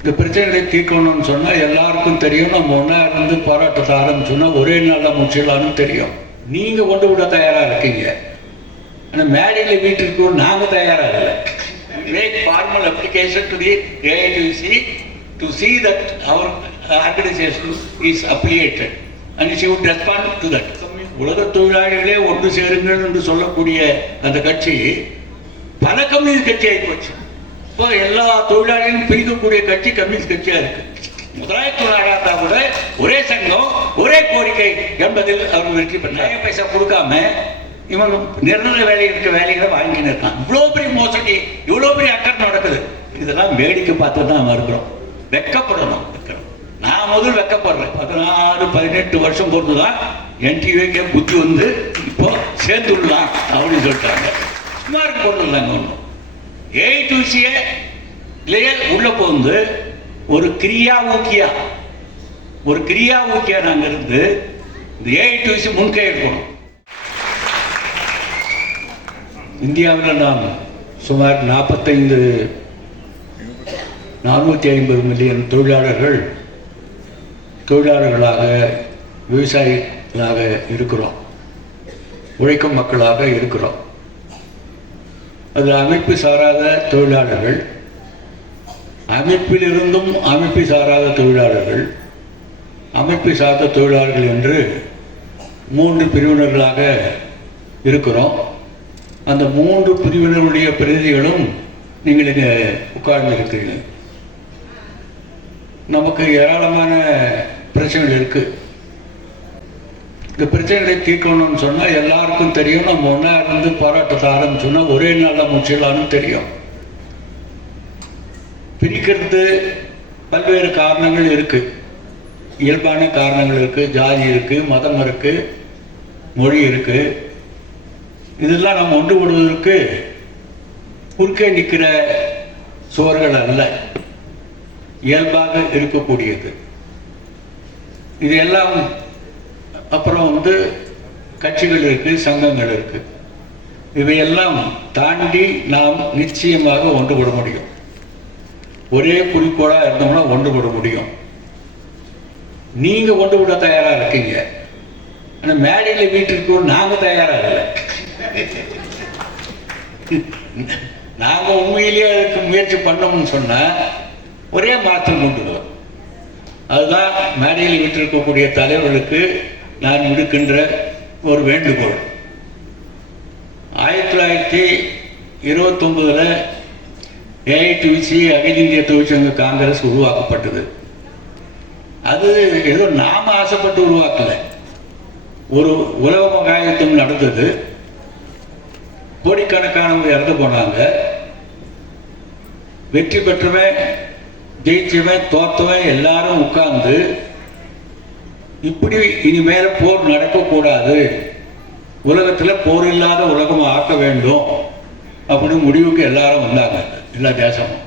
இந்த பிரச்சனைகளை தீர்க்கணும்னு சொன்னால் எல்லாருக்கும் தெரியும். நம்ம ஒன்றா இருந்து போராட்டத்தை ஆரம்பிச்சோன்னா ஒரே நாளில் முடிச்சிடலான்னு தெரியும். நீங்கள் கொண்டு விட தயாராக இருக்கீங்க. ஆனால் மேடையில் வீட்டிற்கு நாங்கள் தயாராக இல்லை. Make formal application to the AITUC to see that our organization is affiliated and she would respond to that. உலக தொழிலாளிகளே ஒன்று சேருங்கள் என்று சொல்லக்கூடிய அந்த கட்சி பல கம்யூனிஸ்ட் கட்சி ஆகிப்போச்சு. இப்போ எல்லா தொழிலாளிகளும் பிரிக்கக்கூடிய கட்சி கம்யூனிஸ்ட் கட்சியாக இருக்கு. முதலாளி தொழிலாளர்களாக கூட ஒரே சங்கம் ஒரே கோரிக்கை என்பதில் அவர் வெற்றி பெற்றார். பைசா கொடுக்காம இவங்க நிரந்தர வேலை இருக்க வேலைகளை வாங்கின்னு இருக்கான். இவ்வளோ பெரிய மோசடி, இவ்வளோ பெரிய அக்கறை நடக்குது. இதெல்லாம் வேடிக்கை பார்த்து தான் நம்ம இருக்கிறோம். வெக்கப்படணும். நான் முதல் வெக்கப்படுறேன். 16-18 வருஷம் பொறுத்து தான் NTUக்கு புத்தி வந்து இப்போ சேர்ந்துடலாம் அப்படின்னு சொல்லிட்டாங்க. சும்மா இருக்க போடுறதில்லைங்க. ஒன்றும் AITUCலேயே உள்ள போந்து ஒரு கிரியா ஊக்கியா நாங்கள் இருந்து இந்த AITUC முன்கை எடுக்கணும். இந்தியாவில் நாம் சுமார் 450 மில்லியன் தொழிலாளர்களாக விவசாயிகளாக இருக்கிறோம், உழைக்கும் மக்களாக இருக்கிறோம். அதில் அமைப்பு சாராத தொழிலாளர்கள், அமைப்பிலிருந்தும் அமைப்பு சாராத தொழிலாளர்கள், அமைப்பு சார்ந்த தொழிலாளர்கள் என்று 3 பிரிவினர்களாக இருக்கிறோம். அந்த 3 பிரிவினருடைய பிரதிநிதிகளும் நீங்கள் இங்கே உட்கார்ந்து இருக்கிறீர்கள். நமக்கு ஏராளமான பிரச்சனைகள் இருக்கு. இந்த பிரச்சனைகளை தீர்க்கணும்னு சொன்னால் எல்லாருக்கும் தெரியும். நம்ம ஒன்றா இருந்து போராட்டத்தை ஆரம்பிச்சோன்னா ஒரே நாளில் முடிச்சிடலான்னு தெரியும். பிரிக்கிறது பல்வேறு காரணங்கள் இருக்கு. இயல்பான காரணங்கள் இருக்கு. ஜாதி இருக்கு, மதம் இருக்கு, மொழி இருக்கு. இதெல்லாம் நம்ம ஒன்றுபடுவதற்கு குறுக்கே நிற்கிற சுவர்கள் அல்ல, இயல்பாக இருக்கக்கூடியது. இது எல்லாம் அப்புறம் வந்து கட்சிகள் இருக்கு, சங்கங்கள் இருக்கு. இவையெல்லாம் தாண்டி நாம் நிச்சயமாக ஒன்றுபட முடியும். ஒரே குறிக்கோளாக இருந்தோம்னா ஒன்றுபட முடியும். நீங்க ஒன்றுபட தயாரா இருக்கீங்க. ஆனால் மேடையில் வீட்டிற்கு நாங்கள் தயாராக இல்லை. நாங்கள் உண்மையிலேயே அதுக்கு முயற்சி பண்ணோம்னு சொன்னால் ஒரே மாற்றம் கொண்டு வரும். அதுதான் மேடையில் விட்டிருக்கக்கூடிய தலைவர்களுக்கு நான் விடுக்கின்ற ஒரு வேண்டுகோள். 1929 AITUC அகில இந்திய தொழிற்சங்க காங்கிரஸ் உருவாக்கப்பட்டது. அது ஏதோ நாம ஆசைப்பட்டு உருவாக்கலை. ஒரு உலக மகாயுத்தம் நடந்தது. கோடிக்கணக்கானவங்க இறந்து போனாங்க. வெற்றி பெற்றவன், ஜெயிச்சவன், தோத்தவன் எல்லாரும் உட்கார்ந்து இப்படி இனிமேல் போர் நடக்கக்கூடாது, உலகத்தில் போர் இல்லாத உலகம் ஆக்க வேண்டும் அப்படின்னு முடிவுக்கு எல்லாரும் வந்தாங்க. எல்லா தேசமும்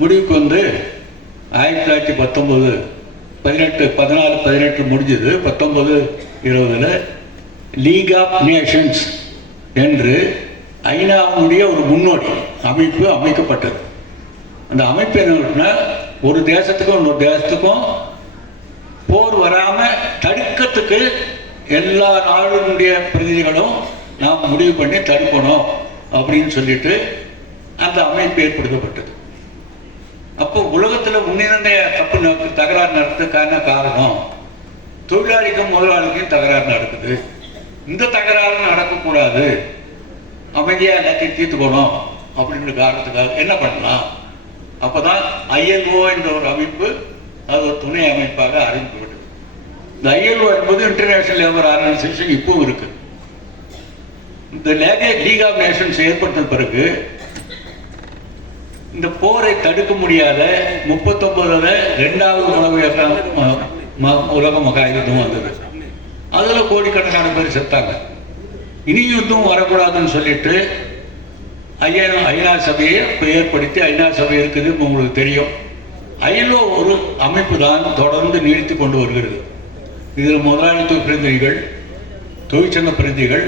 முடிவுக்கு வந்து 1919 14-18 முடிஞ்சது. 19-20 லீக் ஆஃப் நேஷன்ஸ் என்று ஐநாவுடைய ஒரு முன்னோடி அமைப்பு அமைக்கப்பட்டது. அந்த அமைப்பு என்ன, ஒரு தேசத்துக்கும் இன்னொரு தேசத்துக்கும் போர் வராமல் தடுக்கிறதுக்கு எல்லா நாடுகளுடைய பிரதிநிதிகளும் நாம் முடிவு பண்ணி தடுக்கணும் அப்படின்னு சொல்லிட்டு அந்த அமைப்பு ஏற்படுத்தப்பட்டது. அப்போ உலகத்தில் முன்னிருந்த தகராறு நடத்துக்கான காரணம் தொழிலாளிக்கும் முதலாளிக்கும் தகராறு நடக்குது. இந்த தகராறு நடக்கக்கூடாது, அமைதியாக எல்லாத்தையும் தீர்த்துக்கணும் அப்படின்ற காரணத்துக்காக என்ன பண்ணலாம். அப்போதான் ILO என்ற ஒரு அமைப்பு, அது ஒரு துணை அமைப்பாக ஆரம்பிக்கப்பட்டது. இந்த ILO என்பது இன்டர்நேஷனல் லேபர் ஆர்கனைசேஷன் இப்பவும் இருக்கு. இந்த லீக் ஆஃப் நேஷன்ஸ் ஏற்பட்ட பிறகு இந்த போரை தடுக்க முடியாத 39 2வது உலக மகாயுத்தம் வந்தது. அதில் கோடிக்கணக்கான பேர் செத்தாங்க. இனி யுத்தம் வரக்கூடாதுன்னு சொல்லிட்டு ஐநா சபையை ஏற்படுத்தி, ஐநா சபை இருக்குது உங்களுக்கு தெரியும். ILO ஒரு அமைப்பு தான் தொடர்ந்து நீடித்து கொண்டு வருகிறது. இதில் முதலாளித்துவ பிரதிநிதிகள், தொழிற்சங்க பிரதிநிதிகள்,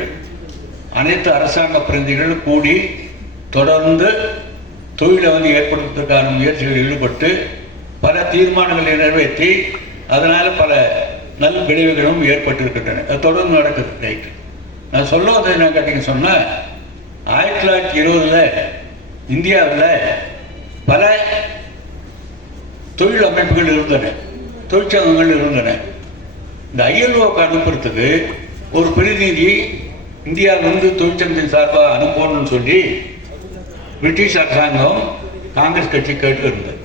அனைத்து அரசாங்க பிரதிநிதிகள் கூடி தொடர்ந்து தொழிலை வந்து ஏற்படுத்துவதற்கான முயற்சிகளில் ஈடுபட்டு பல தீர்மானங்களை நிறைவேற்றி அதனால் பல நல்ல விளைவுகளும் ஏற்பட்டிருக்கின்றன. அது தொடர்ந்து நடக்குது. ரைட்டு. நான் சொல்ல வந்தது என்ன கேட்டீங்க சொன்னால், 1920 இந்தியாவில் பல தொழில் அமைப்புகள் இருந்தன, தொழிற்சங்கங்கள் இருந்தன. இந்த ILOக்கு அனுப்புறதுக்கு ஒரு பிரதிநிதி இந்தியாவிலிருந்து தொழிற்சங்கத்தின் சார்பாக அனுப்பணும்னு சொல்லி பிரிட்டிஷ் அரசாங்கம் காங்கிரஸ் கட்சி கேட்டு இருந்தது.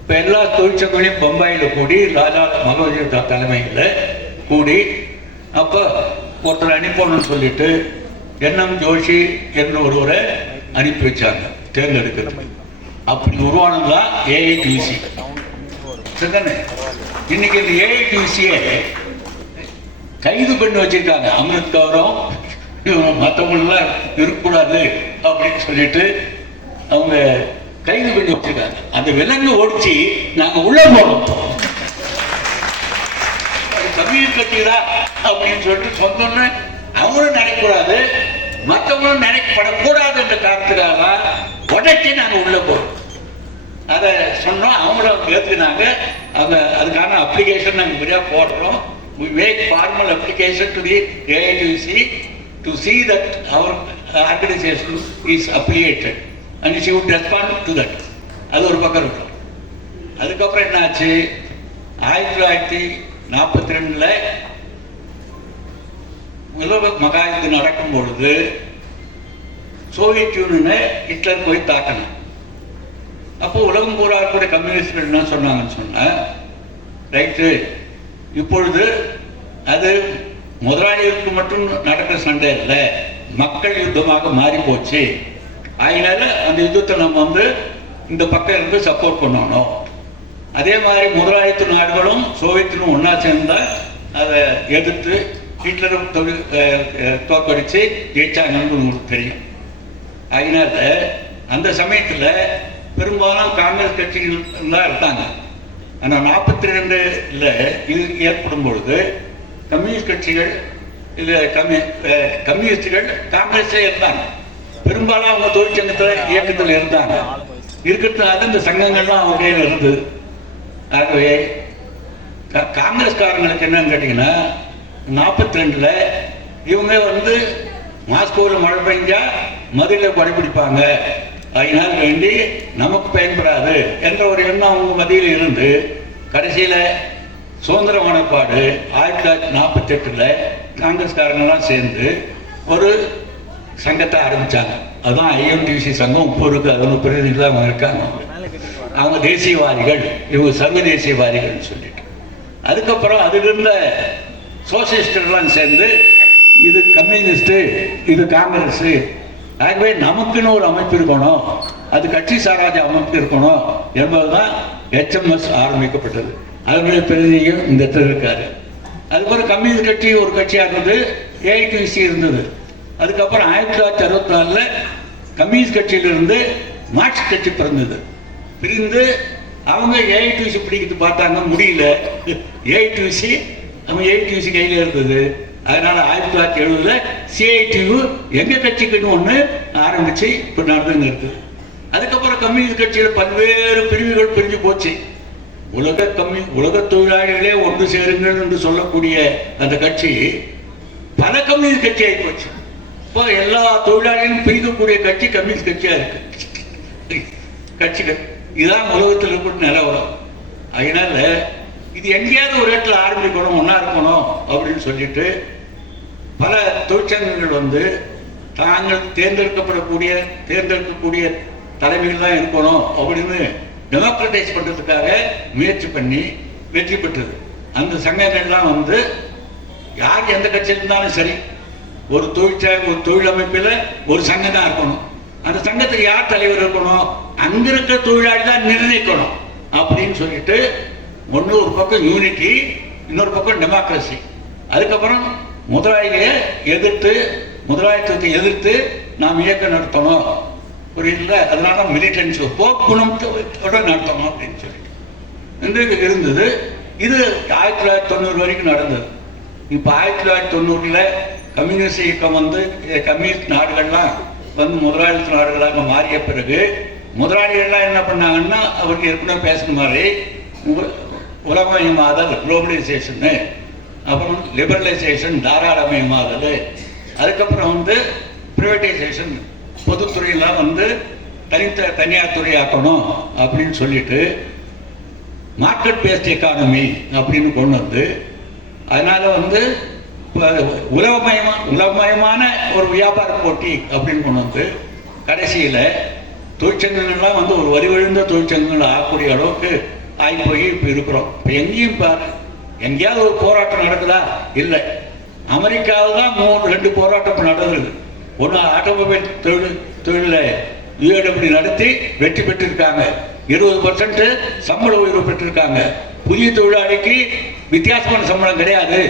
இப்போ எல்லா தொழிற்சங்கங்களையும் பம்பாயில் கூடி ராஜா மகோஜி தலைமையில் கூடி அப்போ ஒருத்தர் அனுப்பணும்னு சொல்லிட்டு NM ஜோஷி என்ற ஒருவரை அனுப்பி வச்சாங்க தேர்ந்தெடுக்கிறது. அப்படி உருவானதுதான் AITUC. சரிதானே? இன்னைக்கு இந்த AITUC-யை கைது பண்ணி வச்சிருக்காங்க. அமிர்த் கௌரம் மற்றவங்களெலாம் இருக்கக்கூடாது அப்படின்னு சொல்லிட்டு அவங்க கைது பண்ணி வச்சிருக்காங்க. அந்த விலங்கு ஒடிச்சு நாங்கள் உள்ள போனோம். கம்யூனிஸ்ட் கட்சிதா அப்படின்னு சொல்லிட்டு சொன்னோன்னு அவங்களும் நினைக்கக்கூடாது, மற்றவங்களும் நினைக்கப்படக்கூடாது என்ற காரணத்துக்காக உடச்சி நாங்கள் உள்ள போறோம். அதை சொன்னோம், அவங்களும் ஏற்றுக்கினாங்க. அவங்க அதுக்கான அப்ளிகேஷன் நாங்கள் சரியாக போடுறோம். We make formal application to the AITUC to see that our organization is affiliated and she would respond to that. அது ஒரு பக்கம் இருக்கும். அதுக்கப்புறம் என்னாச்சு, 1942 உலக மகாயுத்தம் நடக்கும் பொழுது சோவியத் யூனியனை ஹிட்லர் போய் தாக்கணும். அப்போ உலகம் பூரா கூட கம்யூனிஸ்ட்கள் என்ன சொன்னாங்கன்னு சொன்ன, ரைட்டு, இப்பொழுது அது முதலாளிகளுக்கு மட்டும் நடக்கிற சண்டை இல்லை, மக்கள் யுத்தமாக மாறி போச்சு. அதனால அந்த யுத்தத்தை நம்ம வந்து இந்த பக்கம் இருந்து சப்போர்ட் பண்ணணும். அதே மாதிரி முதலாளித்துவ நாடுகளும் சோவியத்திலும் ஒன்றா சேர்ந்தா அதை எதிர்த்து ஹிட்லரும் தோற்கடிச்சு ஜெயிச்சாங்கன்னு உங்களுக்கு தெரியும். அதனால அந்த சமயத்தில் பெரும்பாலும் காங்கிரஸ் கட்சிகள் தான் இருந்தாங்க. ஆனால் 42 இது ஏற்படும் பொழுது கம்யூனிஸ்ட் கட்சிகள் இல்லை கம்யூனிஸ்டுகள் காங்கிரஸே இருந்தாங்க. பெரும்பாலும் அவங்க தொழிற்சங்கத்தில் இயக்கத்தில் இருந்தாங்க. இருக்கிறதுனால இந்த சங்கங்கள்லாம் அவங்க கையில் இருந்தது. ஆகவே காங்கிரஸ்காரங்களுக்கு என்னன்னு கேட்டிங்கன்னா, 42 இவங்க வந்து மாஸ்கோவில் மழை பெஞ்சா மதுரையில் படைப்பிடிப்பாங்க, அதனால் வேண்டி நமக்கு பயன்படாது என்ற ஒரு எண்ணம் அவங்க மத்தியில் இருந்து கடைசியில் சுதந்திர மனப்பாடு 1948 காங்கிரஸ்காரங்கெல்லாம் சேர்ந்து ஒரு சங்கத்தை ஆரம்பித்தாங்க. அதுதான் IMTUC சங்கம். இப்போ இருக்கு, அது ஒன்று பிரதிநிதிகள் அவங்க இருக்காங்க. அவங்க தேசியவாதிகள், இவங்க சர்வ தேசியவாதிகள்னு சொல்லிட்டு. அதுக்கப்புறம் அதில் இருந்த சோசியலிஸ்டர்லாம் சேர்ந்து இது கம்யூனிஸ்ட்டு, இது காங்கிரஸு, ஆகவே நமக்குன்னு ஒரு அமைப்பு இருக்கணும், அது கட்சி சாராஜ அமைப்பு இருக்கணும் என்பதுதான் HMS ஆரம்பிக்கப்பட்டது. அதனுடைய பிரதிநிதியும் இந்த இடத்துல இருக்காரு. அதுக்கப்புறம் கம்யூனிஸ்ட் கட்சி ஒரு கட்சியாக இருந்தது, AITUC இருந்தது. அதுக்கப்புறம் 1964 கம்யூனிஸ்ட் கட்சியிலிருந்து மார்க்சிஸ்ட் கட்சி பிறந்தது. பிரிந்து அவங்க AITUC பிடிக்கிறது பார்த்தாங்க, முடியல. AITUC கையில் இருந்தது. அதனால 1970 CITU எங்க கட்சிக்குன்னு ஒன்று ஆரம்பிச்சு இப்போ நடந்துன்னு இருக்குது. அதுக்கப்புறம் கம்யூனிஸ்ட் கட்சியில் பல்வேறு பிரிவுகள் பிரிஞ்சு போச்சு. உலக தொழிலாளிகளே ஒன்று சேருங்கள் என்று சொல்லக்கூடிய அந்த கட்சி பல கம்யூனிஸ்ட் கட்சி ஆகி போச்சு. இப்போ எல்லா தொழிலாளிகளும் பிரிக்கக்கூடிய கட்சி கம்யூனிஸ்ட் கட்சியா இருக்கு கட்சிகள். இதுதான் உலகத்தில் இருக்கக்கூடிய நிலவரம். அதனால இது எங்கேயாவது ஒரு இடத்துல ஆரம்பிக்கணும், ஒன்றா இருக்கணும் அப்படின்னு சொல்லிட்டு பல தொழிற்சங்கங்கள் வந்து தாங்கள் தேர்ந்தெடுக்கக்கூடிய தலைமைகள் தான் இருக்கணும் அப்படின்னு டெமோக்ரட்டைஸ் பண்ணுறதுக்காக முயற்சி பண்ணி வெற்றி பெற்றது. அந்த சங்கங்கள்லாம் வந்து யார் எந்த கட்சியில் இருந்தாலும் சரி, ஒரு தொழில் அமைப்பில் ஒரு சங்கம் தான் இருக்கணும். அந்த சங்கத்துக்கு யார் தலைவர் இருக்கணும், அங்கே இருக்கிற தொழிலாளி தான் நிர்ணயிக்கணும் அப்படின்னு சொல்லிட்டு ஒன்று ஒரு பக்கம் யூனிட்டி, இன்னொரு பக்கம் டெமோக்ரஸி. அதுக்கப்புறம் முதலாளித்துவத்தை எதிர்த்து நாம் இயக்கம் நடத்தணும், புரியல, அதனால மிலிட்டன்ஸ் போக்குணத்தோட நடத்தணும் அப்படின்னு சொல்லிட்டு இருந்தது. இது 1990 வரைக்கும் நடந்தது. இப்போ 1990 கம்யூனிஸ்ட் இயக்கம் வந்து கம்யூனிஸ்ட் நாடுகள்லாம் வந்து முதலாளித்துவ நாடுகளாக மாறிய பிறகு முதலாளிகள்லாம் என்ன பண்ணாங்கன்னா, அவருக்கு ஏற்கனவே பேசுன மாதிரி உலகமயமாதல், குளோபலைசேஷனு, அப்புறம் லிபரலைசேஷன், தாராளமயமாதல், அதுக்கப்புறம் வந்து ப்ரைவேட்டைசேஷன், பொதுத்துறையெல்லாம் வந்து தனியார் துறையாக்கணும் அப்படின்னு சொல்லிட்டு மார்க்கெட் பேஸ்ட் எக்கானமி அப்படின்னு கொண்டு வந்து, அதனால வந்து உலகமயமான ஒரு வியாபார போட்டி அப்படின்னு கொண்டு வந்து கடைசியில் தொழிற்சங்கங்கள்லாம் வந்து ஒரு வரிவழிந்த தொழிற்சங்கங்கள் ஆகக்கூடிய அளவுக்கு ஆகி போய் இப்போ இருக்கிறோம். இப்போ எங்கேயும் பாரு, எங்கேயாவது ஒரு போராட்டம் நடக்குதா? இல்லை. அமெரிக்காவில் தான் 2 போராட்டம் நடந்தது. ஒன்று ஆட்டோமொபைல் தொழிலில் யூஏடபிள்யூ நடத்தி வெற்றி பெற்றிருக்காங்க, 20% சம்பள உயர்வு பெற்றிருக்காங்க. புதிய தொழிலாளிக்கு வித்தியாசமான சம்பளம் கிடையாது,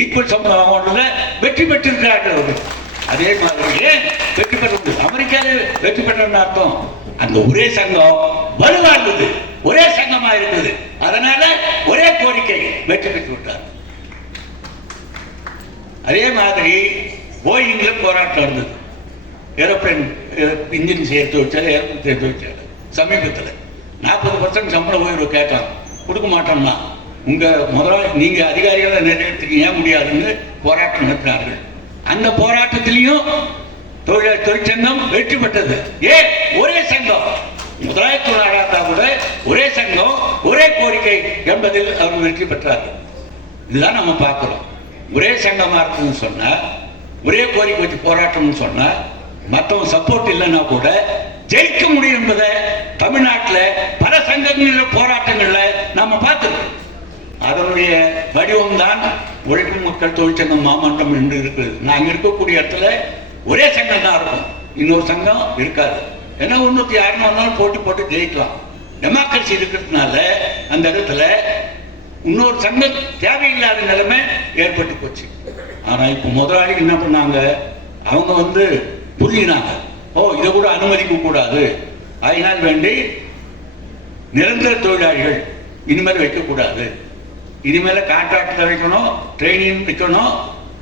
ஈக்குவல் சம்பளம் அமௌண்ட்ல வெற்றி பெற்றிருக்கிறார்கள். அதே மாதிரியே வெற்றி பெற்றது அமெரிக்காவே வெற்றி பெற்றன்னு அர்த்தம். அந்த ஒரே சங்கம் வலுவா இருந்தது, ஒரே சங்கமா இருந்தது, அதனால ஒரே கோரிக்கை வெற்றி பெற்று விட்டார். அதே மாதிரி போயிங்ல போராட்டம் இருந்தது. ஏரோப்ளைன் இன்ஜின் சேர்த்து வச்சாரு, ஏரோப்ளைன் சேர்த்து வச்சாரு. சமீபத்தில் 40% சம்பள உயர்வு கேட்டான், கொடுக்க மாட்டோம்னா உங்க முதலாளி நீங்க அதிகாரிகளை நிறைவேற்றுக்க ஏன் முடியாதுன்னு போராட்டம் நடத்தினார்கள். அந்த போராட்டத்திலையும் தொழிற்சங்கம் வெற்றி பெற்றது. ஏன்? ஒரே சங்கம். முதலாளித்துவ நாடாத்தா கூட ஒரே சங்கம், ஒரே கோரிக்கை என்பதில் அவர் வெற்றி பெற்றார்கள். இதுதான் நம்ம பார்க்கிறோம். ஒரே சங்கமா இருக்குன்னு சொன்னா, ஒரே கோரிக்கை வச்சு போராட்டம்னு சொன்னா, மற்றவங்க சப்போர்ட் இல்லைன்னா கூட ஜெயிக்க முடியும் என்பதை தமிழ்நாட்டில் பல சங்கங்களில் போராட்டங்கள்ல நாம பார்த்துருக்கோம். அதனுடைய வடிவம் தான் உழைக்கும் மக்கள் தொழிற்சங்கம் மாமன்றம் என்று இருக்குது. நாங்கள் இருக்கக்கூடிய இடத்துல ஒரே சங்கம் தான் இருக்கும், இன்னொரு சங்கம் இருக்காது. ஏன்னா 106 போட்டு ஜெயிக்கலாம். டெமோக்ரஸி இருக்கிறதுனால அந்த இடத்துல இன்னொரு சங்கம் தேவையில்லாத நிலைமை ஏற்பட்டு போச்சு. ஆனா இப்ப முதலாளி என்ன பண்ணாங்க, அவங்க வந்து புரிஞ்சினாங்க, இதை கூட அனுமதிக்க கூடாது, அதனால் வேண்டி நிரந்தர தொழிலாளிகள் இனிமேல் வைக்கக்கூடாது, இனிமேல கான்ட்ராக்டர் வைக்கணும், ட்ரைனிங் வைக்கணும்,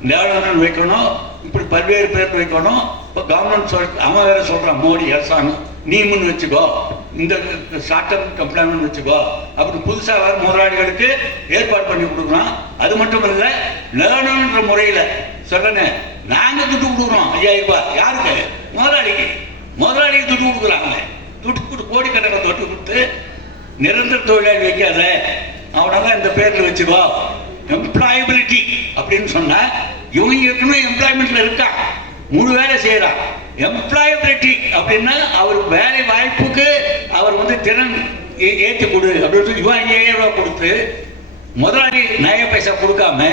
லேபர் வைக்கணும், இப்படி பல்வேறு பேர் வைக்கணும். இப்போ கவர்மெண்ட் அவன் வேற சொல்றான், மோடி அரசாங்கம் நீமுன்னு வச்சுக்கோ, இந்த ஷார்ட் டர்ம் எம்ப்ளாய்மெண்ட் வச்சுக்கோ, அப்படி புதுசாக வர முதலாளிகளுக்கு ஏற்பாடு பண்ணி கொடுக்குறோம். அது மட்டும் இல்லை, லேர்னன்ற முறையில் சொல்றேன், நாங்க துட்டு கொடுக்குறோம் 5000 ரூபாய். யாருக்கு? முதலாளிக்கு. முதலாளிக்கு துட்டு கொடுக்குறாங்க. துட்டு கொடுத்து கோடிக்கணக்கில் தொட்டு கொடுத்து நிரந்தர தொழிலாளி வைக்காத, அவனெல்லாம் இந்த பேர்ல வச்சுக்கோ, எம்ப்ளாயபிலிட்டி அப்படின்னு சொன்னா இவங்க ஏற்கனவே எம்ப்ளாய்மெண்ட்ல இருக்கா, முழு வேலை செய்யறான். எம்ப்ளாயபிலிட்டி அப்படின்னா அவர் வேலை வாய்ப்புக்கு அவர் வந்து திறன் ஏற்றி கொடு அப்படின்னு சொல்லி இவன் 5000 ரூபாய் கொடுத்து முதலாளி நய பைசா கொடுக்காம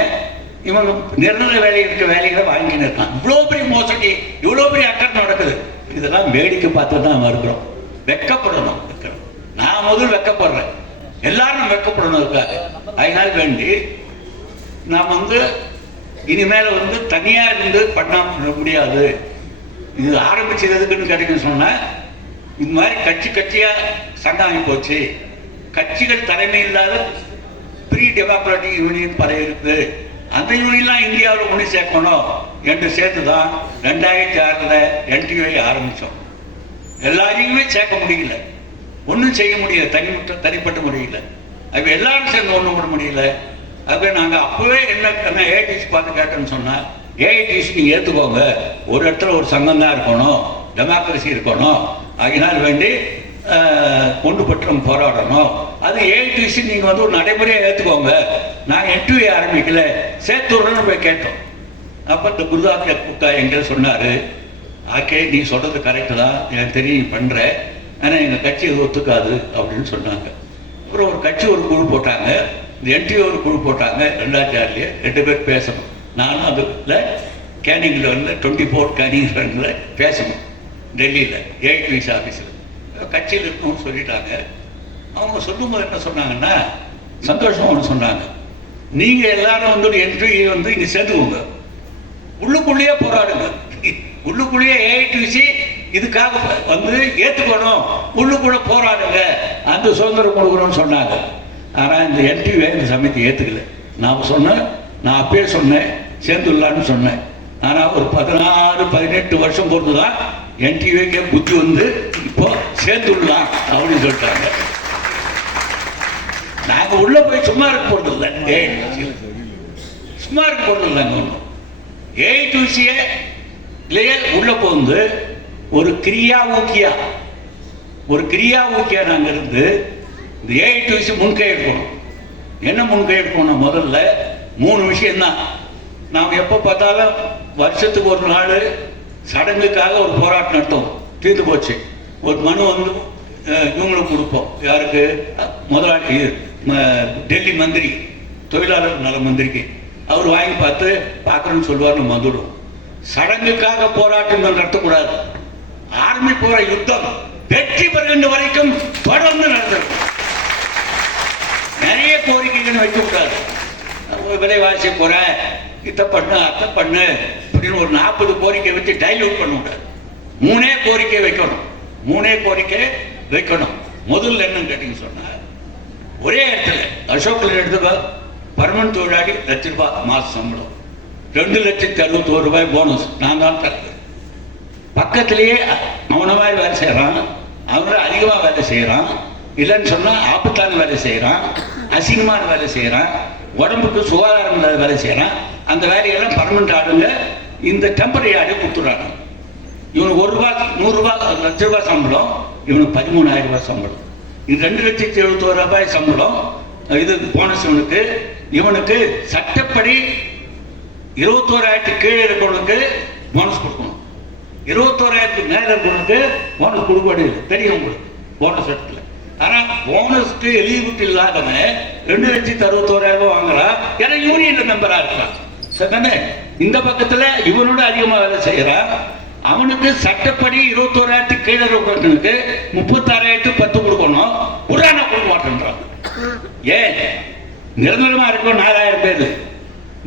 இவங்க நிரந்தர வேலை இருக்க வேலைகளை வாங்கின்னு இருக்கான். இவ்வளோ பெரிய மோசடி, இவ்வளோ பெரிய அக்கறை நடக்குது. இதெல்லாம் வேடிக்கை பார்த்து தான் நம்ம இருக்கிறோம். வெக்கப்படணும். நான் முதல் வெக்கப்படுறேன், எல்லாரும் வெக்கப்படணும் இருக்காங்க. அதனால வேண்டி நாம் வந்து இனிமேல வந்து தனியா இருந்து பண்ண முடியாது. இது ஆரம்பிச்சதுக்குன்னு கிடைக்கும் சொன்னா, இது மாதிரி கட்சியா சண்டாகி போச்சு. கட்சிகள் தலைமை இல்லாத ப்ரீ டெமோக்ராட்டிக் யூனியன் பல இருக்கு, அந்த யூனியன்லாம் இந்தியாவில் ஒன்று சேர்க்கணும் என்று சேர்த்துதான் 2006 NTUவை ஆரம்பிச்சோம். எல்லாரையுமே சேர்க்க முடியல, ஒன்றும் செய்ய முடியல, தனிப்பட்ட முடியல. அப்ப எல்லாரும் சேர்ந்து ஒன்றும் பண்ண முடியல. அப்ப நாங்கள் அப்பவே என்ன ஏஐடிசி பார்த்து கேட்டோன்னு சொன்னா, ஏஐடிசி நீங்க ஏற்றுக்கோங்க, ஒரு இடத்துல ஒரு சங்கம் தான் இருக்கணும், டெமோக்ரஸி இருக்கணும், அதனால் வேண்டி ஒன்றுபட்டு போராடணும். அது ஏஐடிசி நீங்க வந்து ஒரு நடைமுறையை ஏற்றுக்கோங்க, நாங்கள் NTUவை ஆரம்பிக்கல, சேர்த்துறோன்னு போய் கேட்டோம். அப்போ இந்த குருதாஸ் குப்தா எங்க சொன்னாரு, ஆக்கே நீ சொல்றது கரெக்டு தான், எனக்கு தெரியும் பண்ற, ஆனால் எங்கள் கட்சி இது ஒத்துக்காது அப்படின்னு சொன்னாங்க. அப்புறம் ஒரு கட்சி ஒரு குழு போட்டாங்க, இந்த NTU ஒரு குழு போட்டாங்க. 2006 2 பேர் பேசணும். நானும் அதில் கேனிங்கில் வந்து 24 கேனிங் பேசணும், டெல்லியில் ஏஐடிசி ஆஃபீஸில். கட்சியில் இருக்கணும்னு சொல்லிட்டாங்க. அவங்க சொல்லும்போது என்ன சொன்னாங்கன்னா, சந்தோஷமாக ஒன்று சொன்னாங்க, நீங்கள் எல்லாரும் வந்து ஒரு NTU வந்து இங்கே சேர்த்துக்கோங்க, உள்ளுக்குள்ளேயே போராடுங்க, உள்ளுக்குள்ளேயே ஏஐடிசி இதுக்காக வந்து ஏற்றுக்கணும், உள்ளுக்குள்ள போராடுங்க, அந்த சுதந்திரம் கொடுக்குறோன்னு சொன்னாங்க. ஆனால் இந்த NTUவை இந்த சமயத்தை ஏற்றுக்கல. நான் அப்பயே சொன்னேன் சேர்ந்துடலான்னு சொன்னேன். ஆனால் ஒரு 16-18 வருஷம் பொறுத்து தான் NTUக்கே புத்தி வந்து இப்போ சேர்ந்துடலாம் அப்படின்னு சொல்லிட்டாங்க. நாங்க உள்ள போய் சும்மா இருக்க போறது இல்லை, சும்மா இருக்க போறது இல்லைங்க. ஒன்றும் ஏஐடிசியே உள்ள போந்து ஒரு கிரியா ஊக்கியா நாங்க இருந்து இந்த ஏஐடிசி முன்கை எடுக்கணும். என்ன முன்கை எடுக்கணும்? முதல்ல 3 விஷயம்தான். நாம் எப்போ பார்த்தாலும் வருஷத்துக்கு ஒரு நாள் சடங்குக்காக ஒரு போராட்டம் நடத்தும், தீர்ந்து போச்சு. ஒரு மனு வந்து இவங்களுக்கு கொடுப்போம். யாருக்கு? முதலாளி டெல்லி மந்திரி, தொழிலாளர் நல மந்திரிக்கு. அவர் வாங்கி பார்க்குறேன்னு சொல்லுவார். நம்ம வந்துடும். சடங்குக்காக போராட்டங்கள் நடத்தக்கூடாது. ஆர்மி போற யுத்தம் வெற்றி பெறுகின்ற வரைக்கும் தொடர்ந்து நடத்தணும். நிறைய கோரிக்கைகள் வைக்கக்கூடாது. விலைவாசி போற, இதை பண்ணு அத்தை பண்ணு அப்படின்னு ஒரு 40 கோரிக்கை வச்சு டைல்யூட் பண்ண கூடாது. 3 கோரிக்கை வைக்கணும். முதல்ல என்னன்னு கேட்டீங்க சொன்னா, ஒரே இடத்துல அசோக்கில் எடுத்துக்கோ, பர்மனன்ட் தொழிலாளி ₹1,00,000 மாச சம்பளம், ₹2,61,000 போனஸ் நான் தான் தருது. பக்கத்திலேயே அவனை மாதிரி வேலை செய்யறான், அவனை அதிகமாக வேலை செய்யறான், இல்லைன்னு சொன்னா ஆபத்தான வேலை செய்யறான், அசிங்கமான வேலை செய்யறான், உடம்புக்கு சுகாதாரம் இல்லாத வேலை செய்யறான். அந்த வேலையெல்லாம் பர்மனன்ட் ஆளுங்க இந்த டெம்பரரி ஆடு கொடுத்துறாங்க. இவனுக்கு ₹1, ₹100, ₹1,00,000 சம்பளம், இவனுக்கு ₹13,000 சம்பளம். இது ₹2,71,000 சம்பளம். இது போனஸ் இவனுக்கு சட்டப்படி 21,000 கீழே இருக்கிறவனுக்கு போனஸ் கொடுக்கணும். 21,000 மேல இருக்கிறவனுக்கு போனஸ் கொடுக்க தெரியும் உங்களுக்கு போனஸ் இடத்துல. ஆனா போனஸ்க்கு எலிஜிபிலிட்டி இல்லாதவன் ₹2,61,000 வாங்கலாம். ஏன்னா யூனியன்ல மெம்பரா இருக்கலாம். சரிதானே? இந்த பக்கத்துல இவனோட அதிகமா வேலை செய்யறான். அவனுக்கு சட்டப்படி 21,000 கீழே இருக்கிறவனுக்கு 36,000 10 கொடுக்கணும். புறானா கொடுக்க மாட்டேன்றான். ஏன்? நிரந்தரமா இருக்கும் 4,000 பேர்,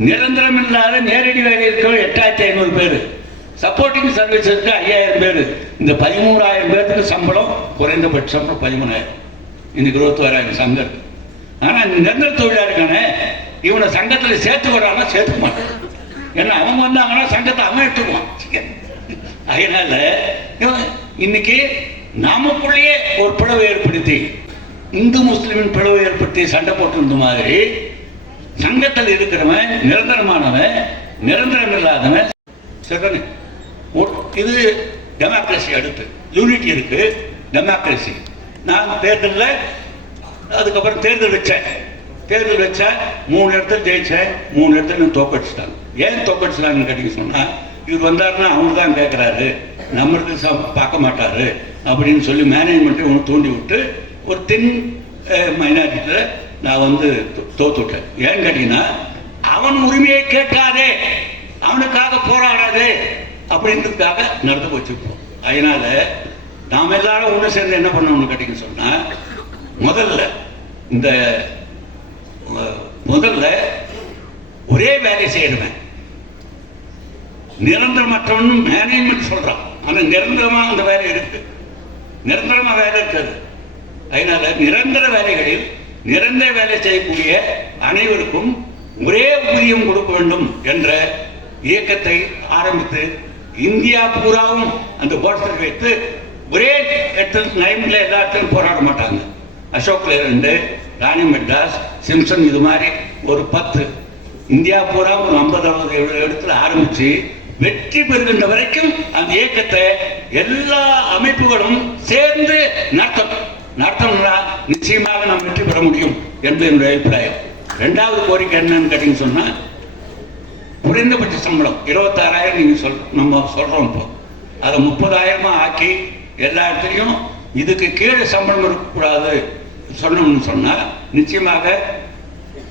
நிரந்தரம் இல்லாத நேரடி வேலை இருக்கிற 8,500 பேர், சப்போர்ட்டிங் சர்வீஸ் இருக்கு 5,000 பேர். இந்த 13,000 பேருக்கு சம்பளம், குறைந்தபட்ச சம்பளம் 13,000. இன்னைக்கு 21,000 சங்கம் இருக்கு. ஆனா நிரந்தர தொழிலாளிக்கானே இவனை சங்கத்தில் சேர்த்து வரானா சேர்த்துக்க மாட்டான். ஏன்னா அவன் வந்தாங்கன்னா சங்கத்தை அவன் எடுத்துக்குவான். அதனால இன்னைக்கு நாமக்குள்ளேயே ஒரு பிளவை ஏற்படுத்தி, இந்து முஸ்லிமின் பிளவை ஏற்படுத்தி சண்டை போட்டு மாதிரி சங்கத்தில் இருக்கிறவன் நிரந்தரமானவன், நிரந்தரம் இல்லாதவன். சரி, இது டெமோக்ரஸி. அடுத்து யூனிட்டி இருக்கு, டெமோக்ரஸி. நான் தேர்தலில் அதுக்கப்புறம் தேர்தல் வச்சேன். 3 இடத்துல ஜெயிச்சேன், 3 இடத்துல தோக்கடிச்சிட்டாங்க. ஏன் தோக்கடிச்சிட்டாங்கன்னு கேட்டீங்க சொன்னா, இவர் வந்தாருன்னா அவங்க தான் கேட்குறாரு, நம்மளுக்கு பார்க்க மாட்டாரு அப்படின்னு சொல்லி மேனேஜ்மெண்ட்டை ஒன்று தூண்டி விட்டு ஒரு தென் மைனாரிட்டியில் நான் வந்து தோத்துட்டேன். ஏன்னு கேட்டீங்கன்னா, அவன் உரிமையை கேட்காதே, அவனுக்காக போராடாதே அப்படின்றதுக்காக நடந்து வச்சுருப்போம். அதனால நாம் எல்லாரும் ஒன்று சேர்ந்து என்ன பண்ணணும்னு கேட்டீங்கன்னு சொன்னா, முதல்ல ஒரே வேலை செய்யணுவேன். நிரந்தரமற்றவன் மேனேஜ்மெண்ட் சொல்றான், ஆனா நிரந்தரமா அந்த வேலை இருக்கு, நிரந்தரமா வேலை இருக்காது. அதனால நிரந்தர வேலைகளில் நிரந்தர வேலை செய்யக்கூடிய அனைவருக்கும் ஒரே ஊதியம் கொடுக்க வேண்டும் என்ற இயக்கத்தை ஆரம்பித்து இந்தியா பூராவும் அந்த போஸ்டர் வைத்து ஒரே இடத்துல நைம்ல எல்லா இடத்துலையும் போராட மாட்டாங்க. அசோக் லேலண்ட், ராணி மெட்ராஸ், சிம்சன், இது மாதிரி ஒரு 10 இந்தியா பூரா ஒரு 50-60 இடத்துல ஆரம்பிச்சு வெற்றி பெறுகின்ற வரைக்கும் அந்த இயக்கத்தை எல்லா அமைப்புகளும் சேர்ந்து நடத்தணும்னா நிச்சயமாக நாம் வெற்றி பெற முடியும் என்று என்னுடைய அபிப்பிராயம். 2வது கோரிக்கை என்னன்னு கேட்டீங்கன்னு சொன்னா, குறைந்தபட்ச சம்பளம் 26,000 நீங்க நம்ம சொல்றோம். இப்போ அதை 30,000 ஆக்கி எல்லா இடத்துலையும் இதுக்கு கீழே சம்பளம் இருக்கக்கூடாது சொன்னோம்னு சொன்னா, நிச்சயமாக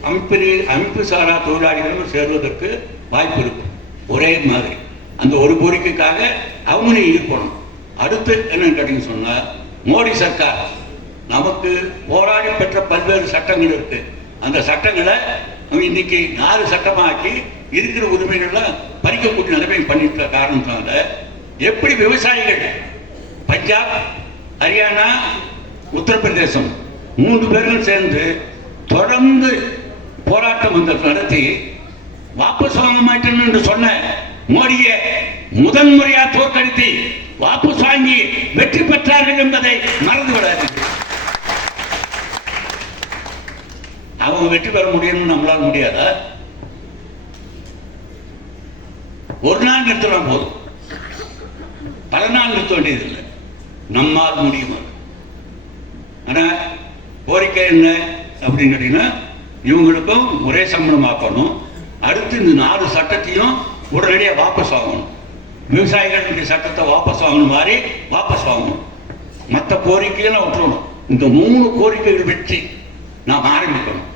அமைப்பு சாரா தொழிலாளிகளும் சேர்வதற்கு வாய்ப்பு இருக்கு. ஒரே மாதிரி அந்த ஒரு கோரிக்கைக்காக அவங்களையும் ஈர்க்கணும். அடுத்து என்னன்னு கேட்டீங்கன்னு சொன்னா, மோடி சர்க்கார் நமக்கு போராடி பெற்ற பல்வேறு சட்டங்கள் இருக்கு. அந்த சட்டங்களை இன்னைக்கு 4 சட்டமாக்கி இருக்கிற உரிமைகள்லாம் பறிக்கக்கூடிய நிலைமை பண்ணிட்டு காரணத்தினால, எப்படி விவசாயிகள் பஞ்சாப், ஹரியானா, உத்தரப்பிரதேசம் 3 பேரும் சேர்ந்து தொடர்ந்து போராட்டம் நடத்தி வாபஸ் வாங்க மாட்டேன் என்று சொன்ன மோடியை முதன்முறையா தோற்கடித்து வாபஸ் வாங்கி வெற்றி பெற்றார்கள் என்பதை மறந்து விடாதீர்கள். அவங்க வெற்றி பெற முடியும்னு நம்மளால முடியாதா? ஒரு நாள் நிறுத்தினா போதும், பல நாள் நிறுத்த வேண்டியதில்லை, நம்மால் முடியும். ஆனா கோரிக்கை என்ன அப்படின்னு கேட்டீங்கன்னா, இவங்களுக்கும் ஒரே சம்பளம் ஆக்கணும். அடுத்து இந்த 4 சட்டத்தையும் உடனடியாக வாபஸ் வாங்கணும். விவசாயிகளுடைய சட்டத்தை வாபஸ் வாங்கணும் மாதிரி வாபஸ் வாங்கணும். மற்ற கோரிக்கையெல்லாம் விட்டுறணும். இந்த 3 கோரிக்கைகள் வச்சு நாம் ஆரம்பிக்கணும்.